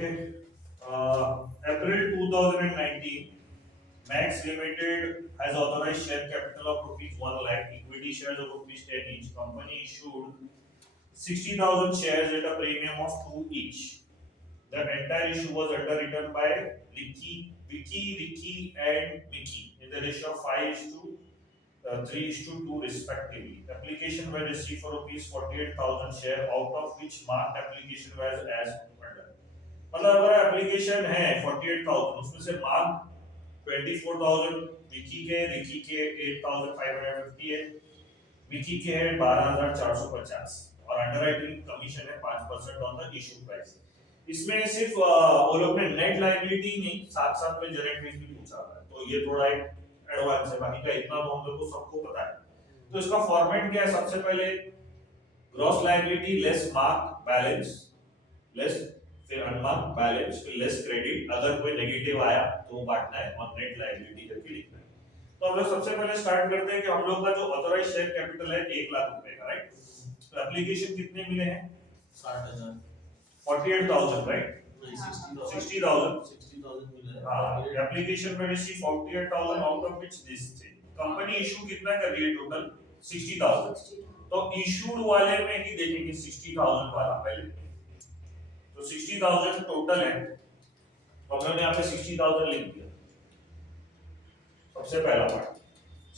Okay. April 2019, Max Limited has authorized share capital of rupees 1 lakh, equity shares of rupees 10 each. Company issued 60,000 shares at a premium of 2 each. The entire issue was underwritten by Vicky, and Mickey in the ratio of 5 is to 3 is to 2 respectively. Application were received for rupees 48,000 share, out of which marked application was as under. मतलब अगर application है 48,000 उसमें से mark 24,000 Vicky के, Ricky के 8,550 है, विकी के है 12,450 और अंडरराइटिंग कमीशन है 5% ऑन द इशू प्राइस। इसमें सिर्फ वो लोग ने नेट लायबिलिटी नहीं साथ साथ में जनरेट फीस भी पूछा था, तो ये थोड़ा एक एडवांस है, बाकी का इतना तो हम लोग को सबको पता है। तो इसका फॉर्मेट क्या है? सबसे पहले gross liability less mark balance, less फिर अनमार्क बैलेंस, फिर लेस क्रेडिट, अगर कोई नेगेटिव आया तो वो बांटना है और नेट लायबिलिटी करके लिखना है। तो हम लोग सबसे पहले स्टार्ट करते हैं कि हम लोग का जो ऑथराइज शेयर कैपिटल है 1 लाख रुपए का, राइट? तो एप्लीकेशन कितने मिले हैं? 60,000 48,000, राइट? नहीं 60,000 60,000 मिला है। हाँ, एप्लीकेशन में receive 48,000 out of which this thing company issue कितना कर रही है? टोटल 60,000। तो इशूड वाले में ही देखेंगे 60,000 वाला पहले, तो 60,000 टोटल है, तो हम लोग ने यहाँ पे 60,000 लिख दिया। सबसे पहला पार्ट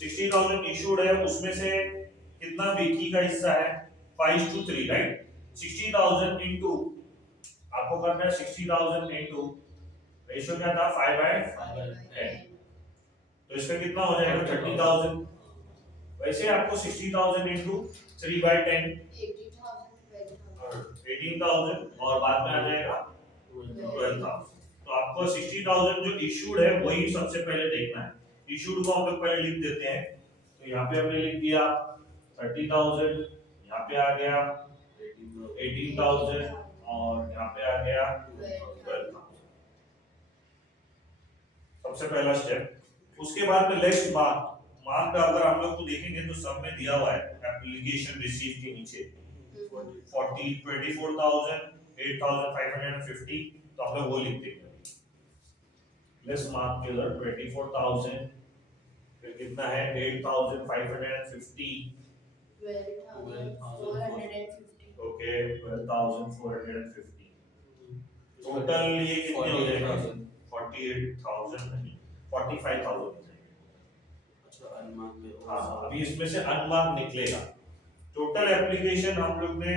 60,000 इशूड है, उसमें से कितना विकी का हिस्सा है? 5:3, राइट? 60,000 इनटू आपको करना है 60,000 इनटू रेशियो क्या था? 5/10, तो इसका कितना हो जाएगा? 30,000। वैसे आपको 60,000 इनटू 3/10 18,000 और बाद में आ जाएगा 12,000। तो आपको 60,000 जो इशूड है वही सबसे पहले देखना है। इशूड को हम लोग पहले लिख देते हैं, तो यहाँ पे हमने लिख दिया 30,000, यहाँ पे आ गया 18,000 और यहाँ पे आ गया 12,000। सबसे पहला स्टेप। उसके बाद में नेक्स्ट मार्क अगर हम लोग को देखेंगे तो सब में दिया हुआ है एप्लीकेशन रिसीव के नीचे 24,000 8,550, तो हम लोग वो लिख देंगे। लेट्स मार्क के इधर 24,000, फिर कितना है 8,550, 12,450 ओके 12,450। टोटल ये कितने हो जाएंगे? 48,000 नहीं 45,000 हो जाएंगे। अच्छा अनमार्क में हाँ, अभी इसमें से अनमार्क निकलेगा। टोटल एप्लीकेशन हम लोग ने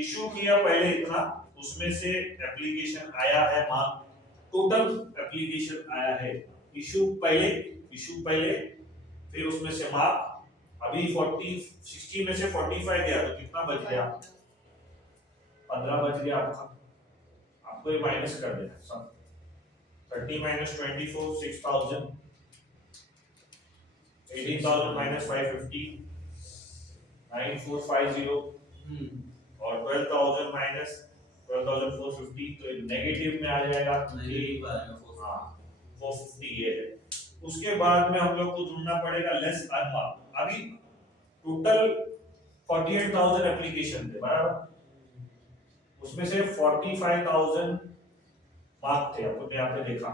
इशू किया पहले इतना, उसमें से एप्लीकेशन आया है मार्क, टोटल एप्लीकेशन आया है इशू पहले फिर उसमें से मार्क। अभी 60 में से 45 गया तो कितना बच गया? 15 बच गया आपका। आपको ये माइनस कर देना सब। 30 minus 24 6,000, 18,000 minus 550 9,450 और 12,000 minus 12,450, तो नेगेटिव में आ जाएगा। नेगेटिव आएगा। हाँ 450 ये है। उसके बाद में हम लोग को ढूंढना पड़ेगा लेस अनमार्क। अभी टोटल 48,000 एप्लीकेशन थे बराबर, उसमें से 45,000 मार्क थे, आपको यहाँ पे देखा।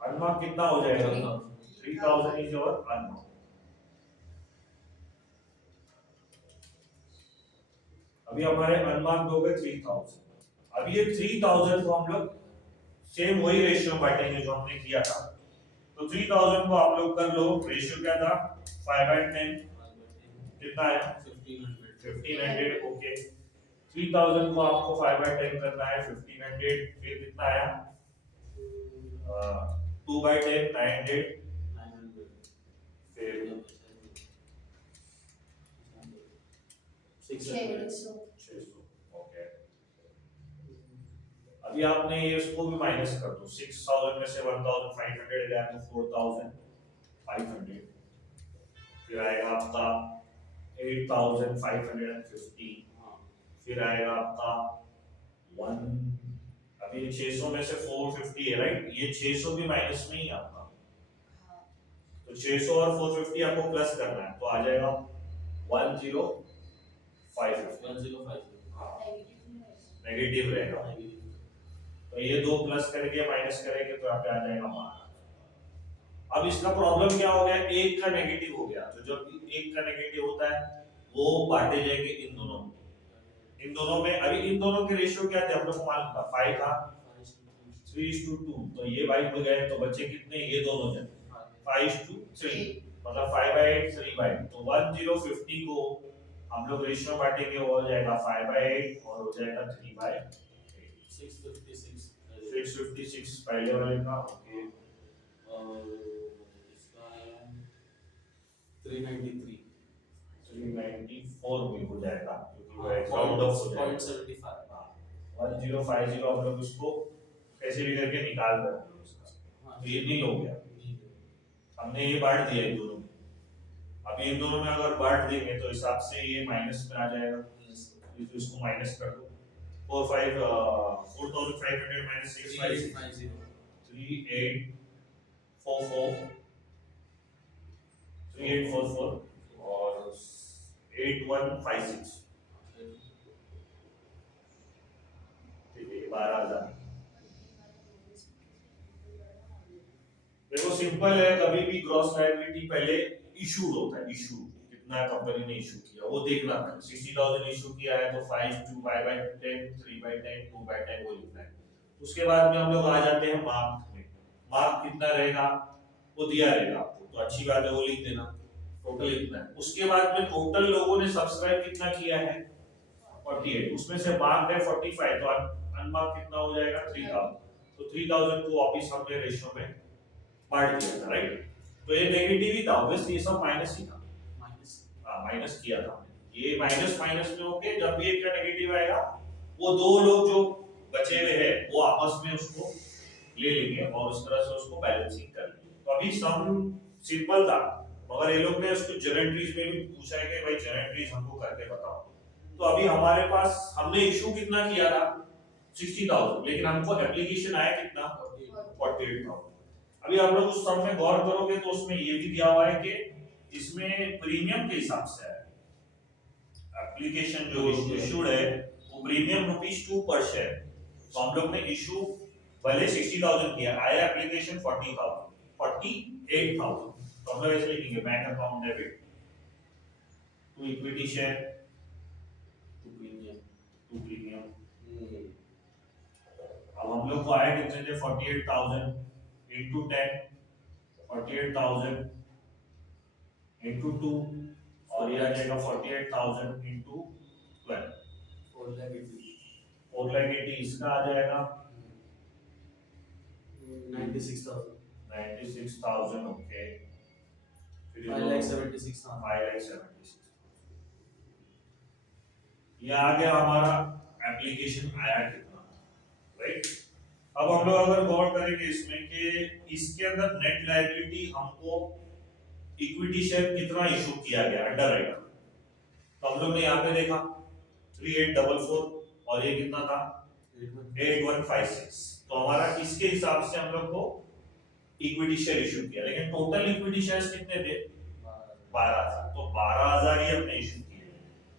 अनमार्क कितना हो जाएगा? 3,000 इज योर अनमार्क। अभी हमारे अनमार्क हो गए 3,000। अब ये 3,000 को हम लोग सेम वही रेशियो बांटेंगे जो हमने किया था। तो 3,000 को आप लोग कर लो, रेशियो क्या था? 5/10, कितना आया? 1500, ओके। 3,000 को आपको 5/10 करना है 1500, फिर कितना आया? 2/10 900, फिर 600, ओके। अभी आपने ये इसको भी माइनस कर दो, 6,000 में से 1,500 गया तो 4,500, फिर आएगा आपका 8,550, फिर आएगा आपका 1, अभी 600 में से 450 है, राइट? ये 600 भी माइनस में ही आपका, तो 600 और 450 आपको प्लस करना है, तो आ जाएगा 1050। 1050। हाँ, नेगेटिव रहेगा। तो ये दो प्लस करेंगे माइनस करेंगे तो यहाँ पे आ जाएगा 12। अब इसका प्रॉब्लम क्या हो गया, एक का नेगेटिव हो गया, तो जब एक का नेगेटिव होता है वो बांटे जाएंगे इन दोनों में। इन दोनों में अभी इन दोनों के रेशियो क्या थे हम लोग को मालूम था, 5 था 3:2, तो ये भाई हो गए तो बच्चे कितने, ये दोनों जन 5:3, मतलब 5/8 3/8, तो 1050 को हम लोग रेशियो बांटेंगे, वो हो जाएगा 5/8 और हो जाएगा 3/8। 656 पहले वाले का, ओके, और इसका है 393 394 भी हो जाएगा क्योंकि वो राउंड ऑफ हो जाएगा 0.75। 1050 हम लोग उसको कैसे भी करके निकाल रहे हैं उसका, तो ये नहीं हो गया, हमने ये बांट दिया इन दोनों में। अभी इन दोनों में अगर बांट देंगे तो हिसाब से ये माइनस में आ जाएगा, तो इसको माइनस कर दो, 4500 माइनस 650 3844 3844 और 8156, ठीक है 12,000। देखो सिंपल है, कभी भी ग्रॉस लायबिलिटी पहले इशूड होता है, इशू कितना कंपनी ने इशू किया वो देखना है। 60,000 इशू किया है तो 5/10 3/10 2/10 वो लिखना है। उसके बाद में हम लोग आ जाते हैं मार्क में, मार्क कितना रहेगा वो दिया रहेगा आपको, तो अच्छी बात है वो लिख देना, टोटल इतना है। उसके बाद में टोटल लोगों ने सब्सक्राइब कितना किया है 48, उसमें से मार्क है 45, तो अनमार्क कितना हो जाएगा 3000, तो 3000 को वापस हमने रेशियो में बांट दिया था, राइट। तो ये नेगेटिव ही था, ऑब्वियसली ये सब माइनस ही था, माइनस किया था हमने। ये माइनस माइनस में होके जब भी एक का नेगेटिव आएगा वो दो लोग जो बचे हुए हैं वो आपस में उसको ले लेंगे और उस तरह से उसको बैलेंसिंग कर लेंगे। तो अभी सम सिंपल था, मगर ये लोग ने उसको जनरेटरीज में भी पूछा है कि भाई जनरेटरीज हमको करके बताओ। तो अभी हमारे पास हमने इशू कितना किया था 60,000, लेकिन हमको एप्लीकेशन आया कितना 48,000। अभी आप लोग उस सम में गौर करोगे तो उसमें ये भी दिया हुआ है कि इसमें प्रीमियम के हिसाब से है, एप्लीकेशन जो इशूड है वो प्रीमियम ₹2 पर शेयर। तो हम लोग ने इशू भले 60,000 किया, आया एप्लीकेशन 48,000, तो हम लोग ऐसे लिखेंगे bank account debit to equity share to premium. अब हम लोग को आया कितने थे 48,000 into 10, 48,000 into 2, और ये आ जाएगा 48,000 into 12, 480 इसका आ जाएगा 96,000, ओके, फिर 5,76,000 ये आ गया हमारा एप्लीकेशन आया कितना, राइट। अब हम लोग अगर गौर करेंगे इसमें कि इसके अंदर नेट लायबिलिटी हमको इक्विटी शेयर कितना इशू किया गया अंडर राइटर, तो हम लोग ने यहाँ पे देखा 3844 और ये कितना था 8156, तो हमारा इसके हिसाब से हम लोग को इक्विटी शेयर इशू किया, लेकिन टोटल इक्विटी शेयर्स कितने थे 12,000, तो 12,000 ही हमने इशू किए।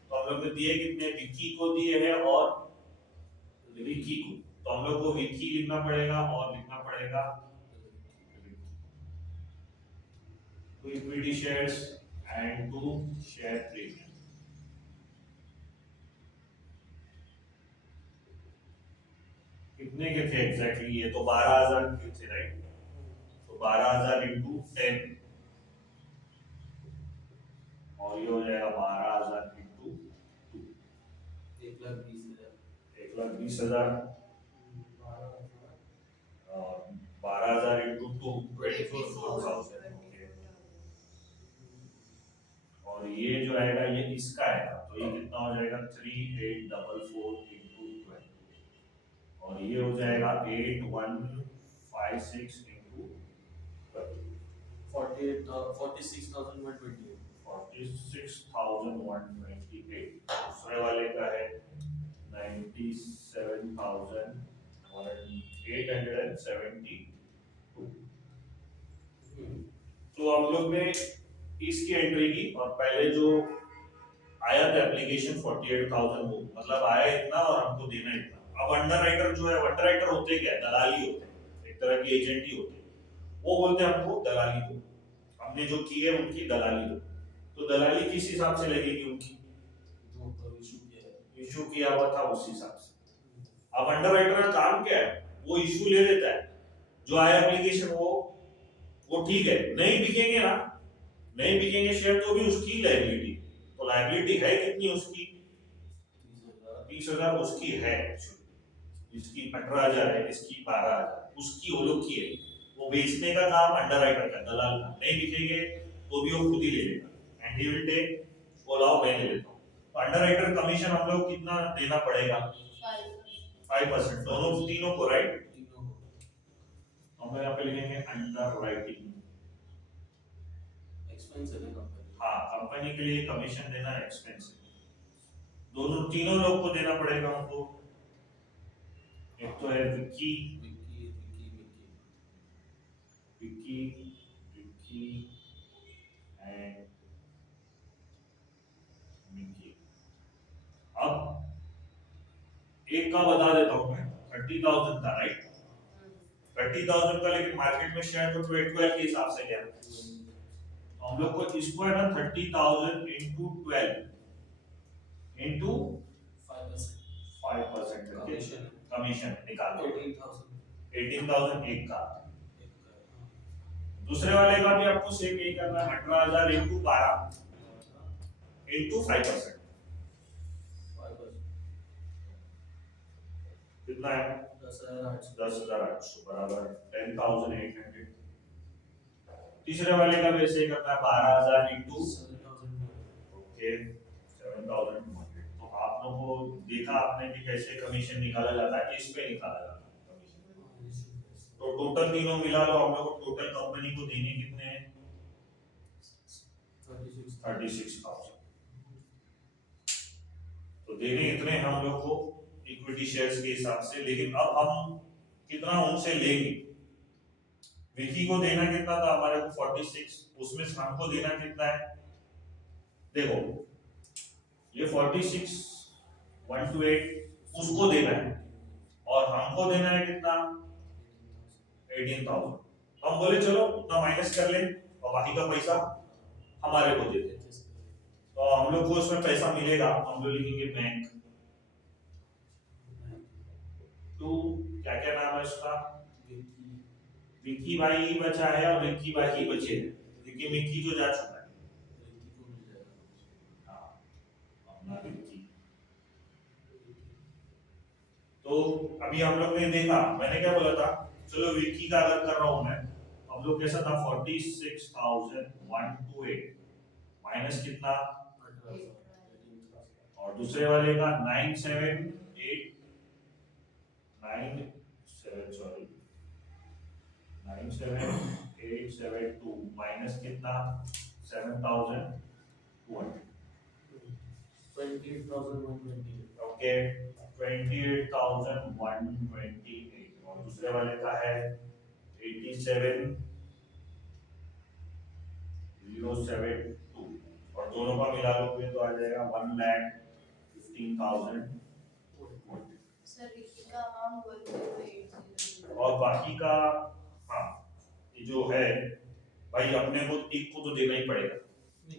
तो हम लोग ने दिए कितने, विक्की को दिए हैं और विक्की को, तो हम लोग को विक्की लिखना पड़ेगा और लिखना पड़ेगा to equity shares and to share premium. कितने के थे एग्जैक्टली, ये तो 12,000 के थे, राइट। तो 12,000 इंटू 10 और ये हो जाएगा 12,000 इंटू 2, 1,20,000 और 12,000 इंटू 2 24,000, और ये जो आएगा ये इसका आएगा, तो ये कितना हो जाएगा 3844 इंटू 12 और ये हो जाएगा 8156 इंटू 46,128। 46,128। दूसरे वाले का है 97,872। तो हम लोग ने इसकी एंट्री की और पहले जो आया था एप्लीकेशन 48,000 वो मतलब आया इतना और हमको देना इतना। अब अंडर राइटर जो है, अंडर राइटर होते क्या है, दलाली होते हैं, एक तरह की एजेंट ही होते हैं। वो बोलते हैं हमको दलाली दो, हमने जो की है उनकी दलाली दो। तो दलाली किस हिसाब से लगेगी उनकी, जो इशू किया है, इशू किया हुआ था उस हिसाब से। अब अंडर राइटर का काम क्या है, वो इशू ले लेता है, जो आया एप्लीकेशन वो ठीक है, नहीं बिकेंगे ना, नहीं बिकेंगे शेयर तो भी उसकी लायबिलिटी। तो लायबिलिटी है कितनी उसकी, 30,000 उसकी है, इसकी 18,000 है, इसकी 12,000, उसकी वो लोग की है। वो बेचने का काम अंडर राइटर का, दलाल का, नहीं बिकेंगे तो भी वो खुद ही ले लेगा एंड ही विल टेक, वो लाओ मैं ले लेता हूँ। तो अंडर राइटर कमीशन हम लोग कितना देना पड़ेगा, 5%, दोनों तीनों को, राइट। तीनों को हम लोग यहाँ पे लिखेंगे अंडर राइटिंग, एक्सपेंस है ना कंपनी। हाँ कंपनी के लिए कमीशन देना एक्सपेंस है, दोनों तीनों लोग को देना पड़ेगा हमको। एक तो है विक्की, विक्की विक्की, विक्की एंड विक्की। अब एक का बता देता हूँ मैं, 30,000 था, राइट। 30,000 का, लेकिन मार्केट में शेयर तो 12 के हिसाब से गया, तो हम लोग को इसको है ना 30,000 इंटू 12 इंटू 5% करके कमीशन कमीशन निकाल 18,000 18,000 एक का। एक का, दूसरे वाले का भी आपको सेम यही करना है, 18,000 इंटू 12 इंटू 5%, 5%, कितना है 10,800 10,800 बराबर 10,800। तीसरे वाले का भी ऐसे ही करना है, 12,000 इंटू 7,000 ओके 7,200। तो आप लोगों को देखा आपने कि कैसे कमीशन निकाला जाता है, इस पे निकाला जाता है कमीशन। तो टोटल तीनों मिला लो, हम लोग को टोटल कंपनी को देने कितने हैं, 36,000। तो देने इतने हम लोग को इक्विटी शेयर्स के हिसाब से। लेकिन अब हम कितना उनसे लेंगे, विकी को देना कितना था हमारे को 46, उसमें से हमको देना कितना है, देखो ये 46 128 उसको देना है और हमको देना है कितना 18,000। तो हम बोले चलो उतना माइनस कर ले और बाकी का पैसा हमारे को दे दे। तो हम लोग को उसमें पैसा मिलेगा, हम लोग लिखेंगे बैंक टू, क्या क्या नाम है उसका, विक्की भाई ही बचा है और रिक्की भाई ही बचे हैं, रिक्की मिक्की जो जा चुका है। हाँ, अपना विक्की। तो अभी हम लोग ने देखा, मैंने क्या बोला था, चलो विक्की का अगर कर रहा हूं मैं, हम लोग कैसा था 46,128 माइनस कितना, और दूसरे वाले का 97872 माइनस कितना 7,200, 28,128 ओके 28,128। और दूसरे वाले का है 87,072 और दोनों का मिला लोगे तो आ जाएगा 1,15,000। सर विक्की का अमाउंट बोल रहे थे 80। और बाकी का, हाँ ये जो है भाई अपने को एक को तो देना ही पड़ेगा,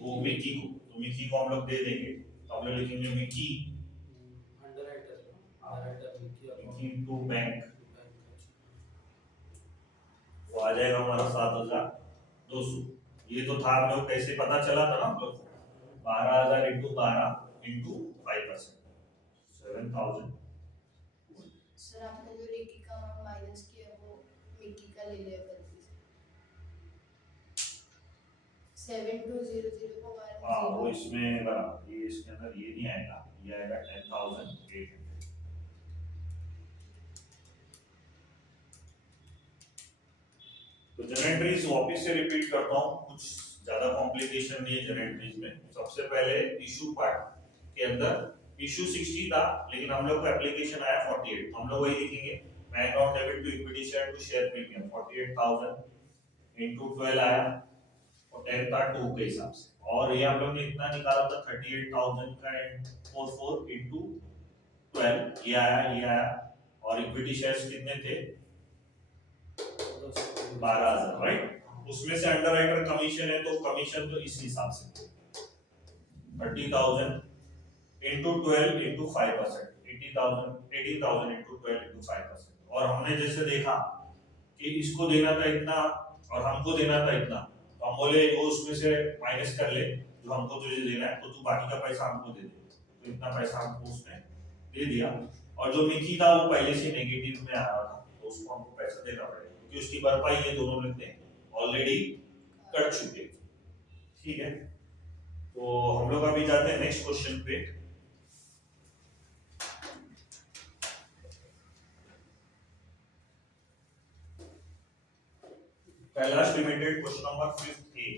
वो मिक्की को, तो मिक्की को हम लोग दे देंगे। तो हम लोग लिखेंगे मिक्की मिक्की टू बैंक, वो आ जाएगा हमारा 7,200। ये तो था हम लोग कैसे पता चला था ना हम लोग, 12,000 इंटू 12 इंटू 5%, 7,000। सर आपने जो रिक्की का अमाउंट माइनस किया वो मिक्की का ले लिया गलती से 7,200 को हाँ वो माइनस इसमें बराबर, ये इसके अंदर ये नहीं आएगा, ये आएगा 10,800। तो जनरेटरीज वापस से रिपीट करता हूँ, कुछ ज्यादा कॉम्प्लिकेशन नहीं है जनरेटरीज में। सबसे पहले इशू पार्ट के अंदर इशू 60 था, लेकिन हम लोग को एप्लीकेशन आया 48, तो हम लोग वही लिखेंगे, bank account debit to equity share to share premium 48,000 into 12 आया और 10 था 2 के हिसाब से, और ये हम लोग ने इतना निकाला था 38,000 का एंड 44 इनटू 12, ये आया, और इक्विटी शेयर्स कितने थे 12,000, राइट। उसमें से अंडरराइटर कमीशन है तो कमीशन तो इस हिसाब से 30,000 इनटू 12 इनटू 5%, 18,000 इनटू 12 इनटू 5%। और हमने जैसे देखा कि इसको देना था इतना और हमको देना था इतना, तो हम बोले वो उसमें से माइनस कर ले जो हमको तुझे देना है, तो तू बाकी का पैसा हमको दे दे, तो इतना पैसा हमको उसने दे दिया। और जो मिकी था वो पहले से नेगेटिव में आ रहा था, तो उसको हमको पैसा देना पड़ेगा क्योंकि उसकी भरपाई ये दोनों लोग ने ऑलरेडी कर चुके। ठीक है, तो हम लोग अभी जाते हैं नेक्स्ट क्वेश्चन पे। Kailash limited, question number 5A।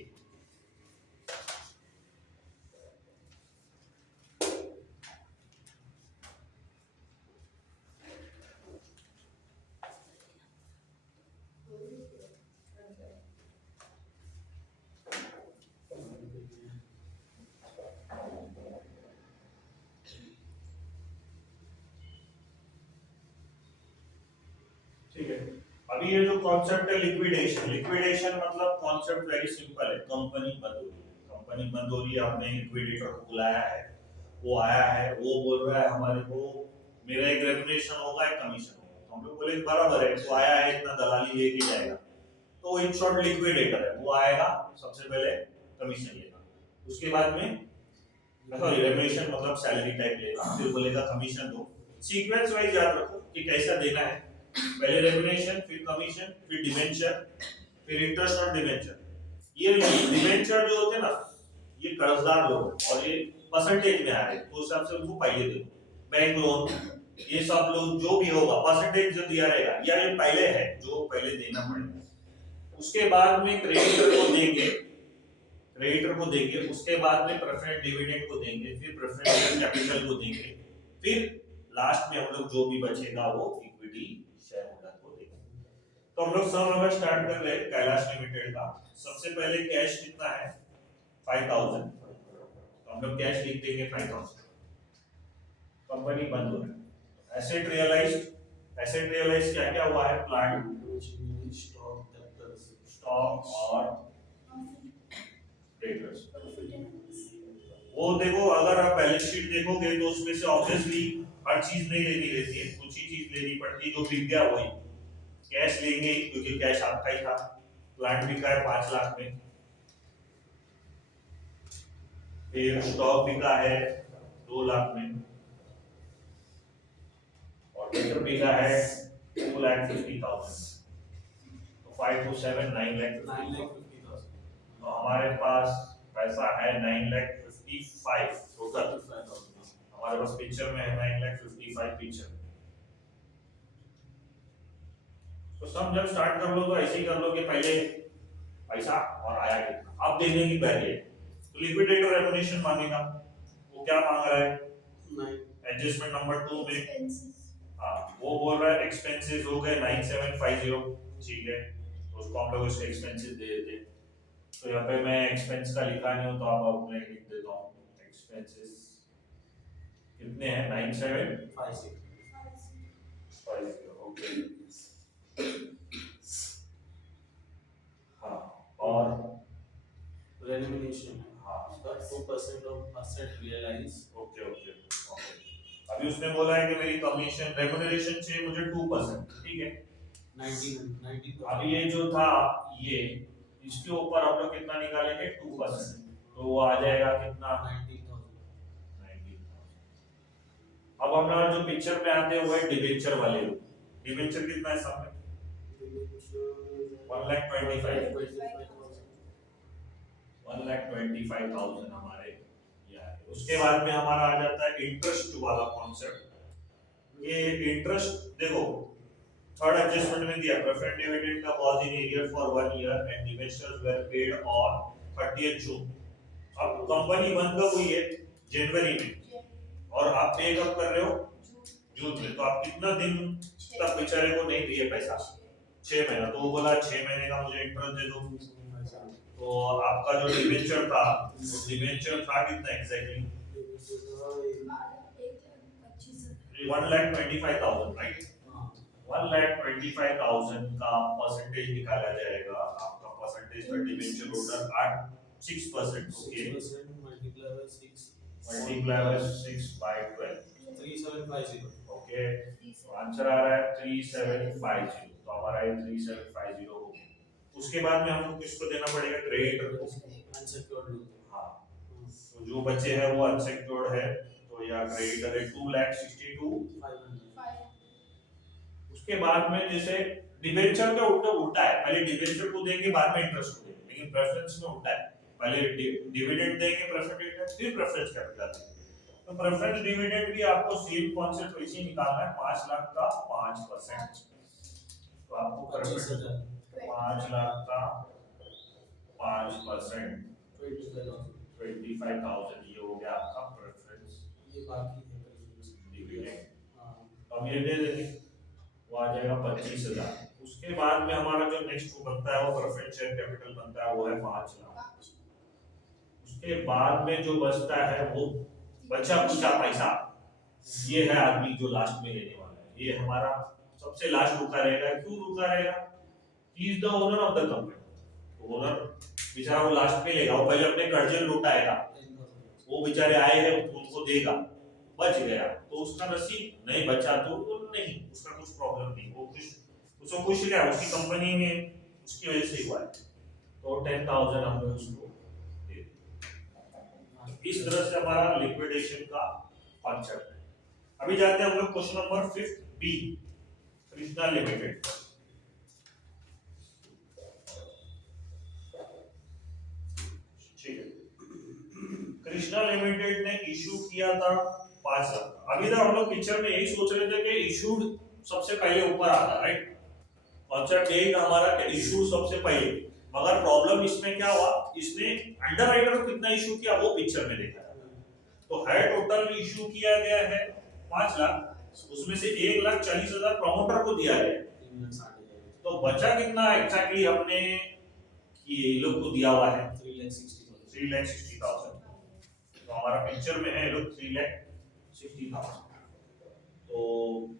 ठीक है, अभी ये जो कॉन्सेप्ट है लिक्विडेशन, लिक्विडेशन मतलब कॉन्सेप्ट वेरी सिंपल है, कंपनी बंद हो रही है, आपने लिक्विडेटर को बुलाया है, वो आया है, वो बोल रहा है हमारे को मेरा एक रेम्युनरेशन होगा, एक कमीशन होगा, तो हम लोग बोले बराबर है, तो आया है इतना दलाली लेके जाएगा, तो इन शॉर्ट लिक्विडेटर है, वो आएगा सबसे पहले कमीशन लेगा, उसके बाद में सॉरी रेम्युनरेशन मतलब सैलरी टाइप लेगा, फिर बोलेगा कमीशन दो। सीक्वेंस वाइज याद रखो कि कैसा देना है, पहले रेम्युनरेशन, फिर कमीशन, फिर डिबेंचर, फिर इंटरेस्ट और डिबेंचर। ये डिबेंचर जो होते हैं ना, ये कर्जदार लोग और ये परसेंटेज में आ रहे हैं, तो उस हिसाब से उनको पहले दे दो। बैंक लोन, ये सब लोग जो भी होगा परसेंटेज जो दिया रहेगा, या ये पहले है जो पहले देना पड़ेगा, उसके बाद में क्रेडिटर को देंगे, उसके बाद में प्रेफरेंस डिविडेंड को देंगे, फिर प्रेफरेंस कैपिटल को देंगे, फिर लास्ट में हम लोग जो भी बचेगा वो इक्विटी शेयर होल्डर को देंगे। तो हम लोग सब अगर स्टार्ट कर रहे हैं कैलाश लिमिटेड का, सबसे पहले कैश कितना है 5,000, तो हम लोग कैश लिख देंगे 5,000। कंपनी बंद हो रही है। एसेट रियलाइज क्या क्या हुआ है, प्लांट, स्टॉक और डेटर्स। वो देखो अगर आप बैलेंस शीट देखोगे तो उसमें से ऑब्वियसली हर चीज नहीं लेनी रहती है, कुछ ही चीज लेनी पड़ती है, जो बिक गया वही कैश लेंगे क्योंकि कैश आपका ही था। प्लांट बिका है 5 लाख में, फिर स्टॉक बिका है 2 लाख में, और डेटर बिका है 2,50,000, तो 5 to 7 9,50,000। तो हमारे पास पैसा है 9,55,000 टोटल, हमारे पास पिक्चर में है 9,55,000 पिक्चर। तो सम जब स्टार्ट कर लो तो ऐसे ही कर लो कि पहले पैसा और आया कितना, अब देने की बारी है। तो लिक्विडेटर रेम्युनरेशन मांगेगा, वो क्या मांग रहा है एडजस्टमेंट नंबर 2 में, हाँ वो बोल रहा है एक्सपेंसेस हो गए 9,750, ठीक है, तो उसको हम लोग उसके एक्सपेंसेस दे देते हैं। तो यहाँ पे मैं एक्सपेंस का लिखा नहीं हूँ तो अब मैं लिख देता हूँ, एक्सपेंसेस कितने हैं 9,750, ओके, हाँ, और रेम्युनरेशन हाँ 2% of asset realise. Okay okay okay. अभी उसने बोला है कि मेरी कमीशन रेम्युनरेशन चाहिए मुझे 2%, ठीक है, 90। अभी ये जो था ये इसके ऊपर हम लोग कितना निकालेंगे 2%, तो वो आ जाएगा कितना 90,000। अब हम लोग जो पिक्चर में आते हैं वो है डिबेंचर वाले लोग। डिबेंचर कितना है सब में 1,25,000 हमारे ये आ गए। उसके बाद में हमारा आ जाता है इंटरेस्ट वाला कॉन्सेप्ट। ये इंटरेस्ट देखो थर्ड एडजस्टमेंट में दिया, प्रेफरेंस डिविडेंड का was in arrear for 1 year and debentures were paid on 30th जून। अब कंपनी बंद कब हुई है जनवरी में, और आप पे कब कर रहे हो जून में, तो आप कितना दिन तक बेचारे को नहीं दिए पैसा 6 महीना, तो वो बोला 6 महीने का मुझे इंटरेस्ट दे दो, तो आपका जो डिवेंचर था वो डिवेंचर था कितना एग्जैक्टली 1,25,000 राइट। 1,25,000 का परसेंटेज निकाला जाएगा। आपका परसेंटेज का debenture holder 6%, okay, multiply by 6 by 12, 3750 okay. तो आंसर आ रहा है 3750, तो हमारा ये 3750 हो गया। उसके बाद में हमको किसको देना पड़ेगा, क्रेडिटर को। अनसेक्योर्ड लोन हाँ, तो जो बचे हैं वो अनसेक्योर्ड है, तो यहाँ क्रेडिटर है 2,62,500। 500 उसके बाद में जैसे डिवेंचर का उल्टा है, पहले डिवेंचर को देंगे बाद में इंटरेस्ट को देंगे, लेकिन प्रेफरेंस में उल्टा है, पहले डिविडेंड देंगे प्रेफरेंस फिर प्रेफरेंस कैपिटल देंगे। तो प्रेफरेंस डिविडेंड भी आपको सेम कॉन्सेप्ट वैसे ही निकालना है, 5 लाख का 5%। तो आपको 25,000 5 लाख का 5%, 25,000 ये हो गया आपका प्रेफरेंस ये बाकी है preference डिविडेंड। हाँ अब ये दे देंगे, वो आ जाएगा 25,000। उसके बाद में हमारा जो नेक्स्ट वो बनता है वो प्रेफरेंस शेयर कैपिटल बनता है, वो है 5 लाख। उसके बाद में जो बचता है वो बचा कुचा पैसा, ये है आदमी जो लास्ट में लेने वाला है, ये हमारा सबसे लास्ट रुका रहेगा। क्यों रुका रहेगा, he is the owner of the company. Owner बेचारा वो लास्ट में लेगा, वो पहले अपने कर्जे लौटाएगा, 10,000 वो बेचारे आए हैं उनको देगा, बच गया तो उसका नसीब, नहीं बचा तो नहीं, उसका कुछ प्रॉब्लम नहीं, वो खुश, उसको खुश गया, उसकी कंपनी में उसकी वजह से हुआ है, तो 10,000 हमने उसको दे दिया। इस तरह से हमारा लिक्विडेशन का कॉन्सेप्ट है। अभी जाते हैं हम लोग question number 5 B, Krishna limited. ठीक है, कृष्णा लिमिटेड ने इशू किया था 5 लाख। अभी तक हम लोग पिक्चर में यही सोच रहे थे कि इशूड सबसे पहले ऊपर आता, राइट, कॉन्सेप्ट यही था हमारा कि इशू सबसे पहले, मगर प्रॉब्लम इसमें क्या हुआ, इसने अंडरराइटर को कितना इशू किया वो पिक्चर में देखा है। तो है टोटल इशू किया गया है 5 लाख, उसमें से 1,40,000 प्रमोटर को दिया गया है, 3,60,000 तो बचा कितना एग्जैक्टली हमने ये लोग को दिया हुआ है 3,60,000 3,60,000। तो हमारा पिक्चर में है लोग 3,60,000, तो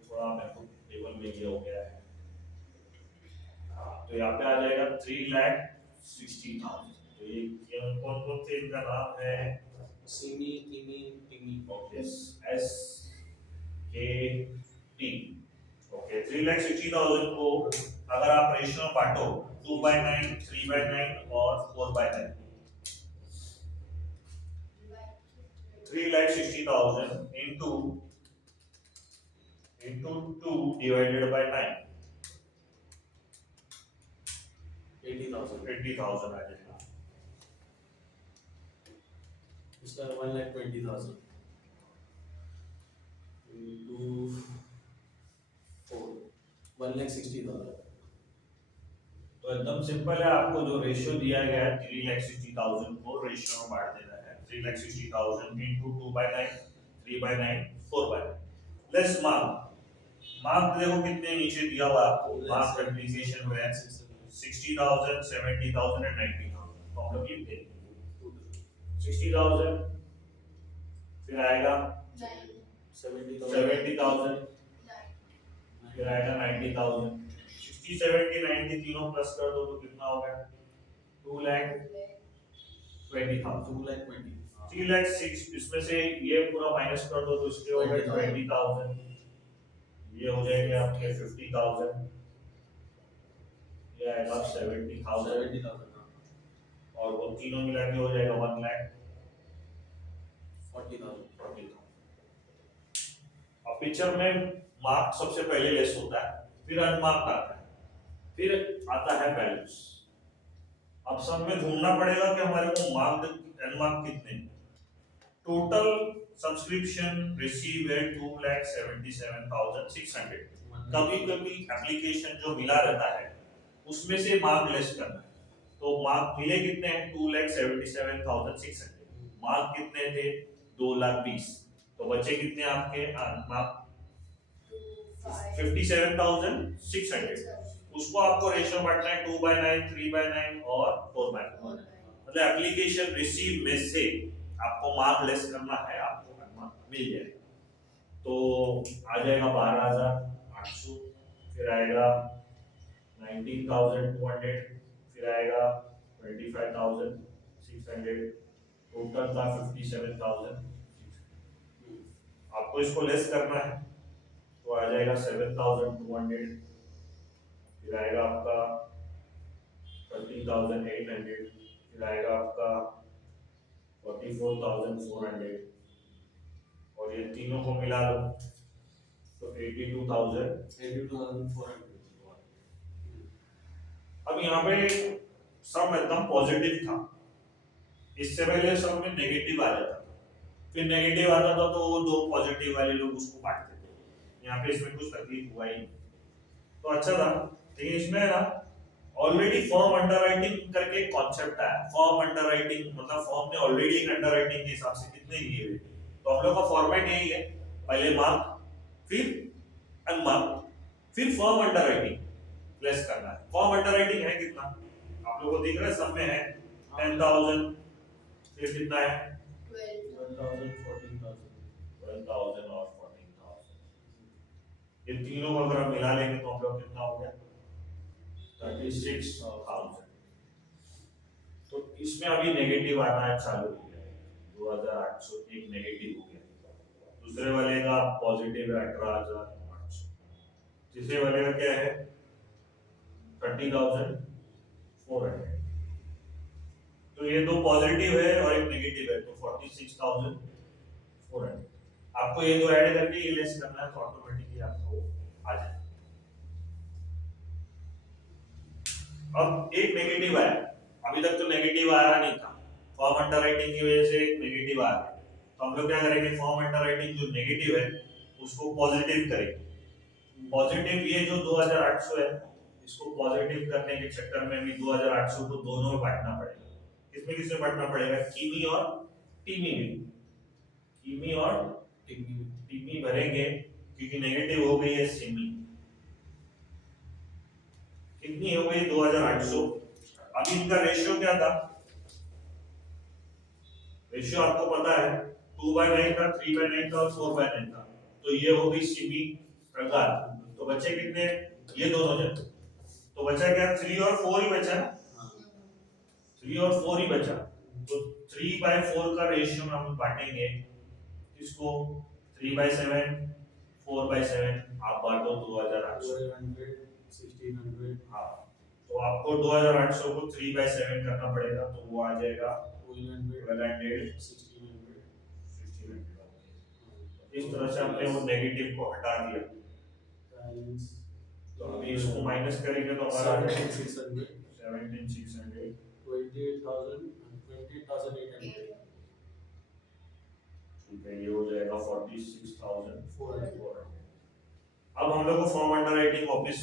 थोड़ा मेरे को टेबल में ये हो गया है, तो यहाँ पे आ जाएगा 3,60,000। तो ये कौन कौन से इनका नाम है, सिमी टिमी टिमी एस के टी, ओके। 3,60,000 को अगर आप रेशियो में बांटो 2/9, 3/9 और 4/9, 3,60,000 into 2 divided by 9, 80,000 80,000 आ जाएगा। इसका 1,20,000 into 4 1,60,000। तो एकदम सिंपल है, आपको जो रेशियो दिया गया है 3,60,000 को रेशियो में बांट देना है, 3,60,000 into 2/9, 3/9, 4/9। लेट्स मार्क देखो कितने नीचे दिया हुआ है आपको, मार्क एप्लीकेशन में 60,000, 70,000 एंड 90,000। तो हम लोग ये देखेंगे 60,000, फिर आएगा 70,000, फिर आएगा 90,000। 60, 70, 90 तीनों प्लस कर दो तो कितना हो गया, 2,20,000। 2,20,000 3,06,000, इसमें से ये पूरा माइनस कर दो तो इसके हो गए 20,000, ये हो जाएंगे आपके 50,000, ये आएगा 70,000, 70,000 और वो तीनों मिला के हो जाएगा 40,000 1,40,000। अब पिक्चर में मार्क सबसे पहले लेस होता है, फिर अनमार्क आता है, फिर आता है बैलेंस। अब सब में ढूंढना पड़ेगा कि हमारे को मार्क अनमार्क कितने। टोटल सब्सक्रिप्शन रिसीव है 2,77,600। कभी कभी एप्लीकेशन जो मिला रहता है उसमें से मार्क लेस करना है, तो मार्क मिले कितने हैं 2,77,600, मार्क कितने थे 2,20,000, तो बचे कितने आपके मार्क 57,600। उसको आपको रेशियो बांटना है 2/9, 3/9 और 4/9। मतलब एप्लीकेशन रिसीव में से आपको मार्क लेस करना है, आपको मार्क मिल जाएगा। तो आ जाएगा 12,800, फिर आएगा 19,200, फिर आएगा 25,600, टोटल का 57,000। आपको इसको लेस करना है तो आ जाएगा 7,200, फिर आएगा आपका 30,800, फिर आएगा आपका 44,400, और ये तीनों को मिला लो तो 82,000। 82,400। अब यहाँ पे सम एकदम पॉजिटिव था, इससे पहले सम में नेगेटिव आ जाता था, फिर नेगेटिव आता था तो वो दो पॉजिटिव वाले लोग उसको काटते थे। यहाँ पे इसमें कुछ तकलीफ हुआ ही नहीं, तो अच्छा था। लेकिन इसमें ना ऑलरेडी फॉर्म अंडरराइटिंग करके एक कॉन्सेप्ट आया। फॉर्म अंडरराइटिंग मतलब फॉर्म ने ऑलरेडी एक अंडरराइटिंग के हिसाब से कितने लिए हुए, तो हम लोग का फॉर्मेट यही है, पहले मार्क, फिर अनमार्क, फिर फॉर्म अंडरराइटिंग प्लेस करना है। फॉर्म अंडरराइटिंग है कितना आप लोगों को दिख रहा है, सब में है 10,000, फिर कितना है 12,000, 14,000। 12,000 और 14,000, ये तीनों को अगर हम मिला लेंगे तो हम लोग कितना हो गया 36,000। तो इसमें अभी नेगेटिव आना है चालू हो गया, 2,800 एक नेगेटिव हो गया, दूसरे वाले का पॉजिटिव है 18,800, तीसरे वाले का क्या है 30,400। तो ये दो पॉजिटिव है और एक नेगेटिव है, तो 46,400। आपको ये दो ऐड करके ये लेस करना है तो ऑटोमेटिकली आपको आ जाए। अब एक नेगेटिव आया, अभी तक तो नेगेटिव आ रहा नहीं था, फॉर्म अंडरराइटिंग की वजह से एक नेगेटिव आ रहा है, तो हम लोग क्या करेंगे, फॉर्म अंडरराइटिंग जो नेगेटिव है उसको पॉजिटिव करेंगे। पॉजिटिव ये जो 2,800 है, इसको पॉजिटिव करने के चक्कर में भी 2,800 को दोनों में बांटना पड़ेगा। किसमें किसमें बांटना पड़ेगा, कीमी और टीमी में। कीमी और टीमी भरेंगे क्योंकि नेगेटिव हो गई है सेमी, कितनी हो गई 2,800। अभी इनका रेशियो क्या था, रेशियो आपको पता है 2/9 था, 3/9 था और 4/9 था, तो ये हो गई सीमी प्रकार। तो बच्चे कितने, ये दोनों जन, तो बचा क्या 3 और 4 ही बचा, 3 और 4 ही बचा। तो 3/4 का रेशियो में हम बांटेंगे इसको, 3/7, 4/7, आप बांटो 2,800। 1200, 1,600, हाँ, तो आपको 2,800 को 3/7 करना पड़ेगा, तो वो आ जाएगा 1200, 1,200, 1,600। 1,600। इस तरह से हमने वो नेगेटिव को हटा दिया। Balance तो अभी इसको माइनस करेंगे तो हमारा 17,600, 17,600, 28,000, 28,800। ठीक है, ये हो जाएगा 46,400। 400। अब हम लोग को फॉर्म अंडरराइटिंग वापस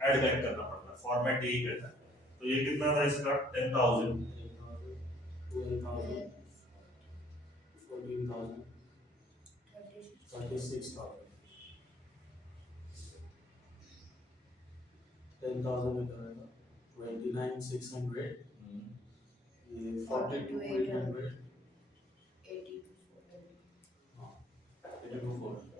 ऐड बैक करना पड़ता है, फॉर्मेट यही कहता है। तो ये कितना था इसका 10,000, 10,000, 12,000, 14,000, 36,000। 10,000 में करेगा 29,600, ये 42,800, 82,400। हाँ 82,400।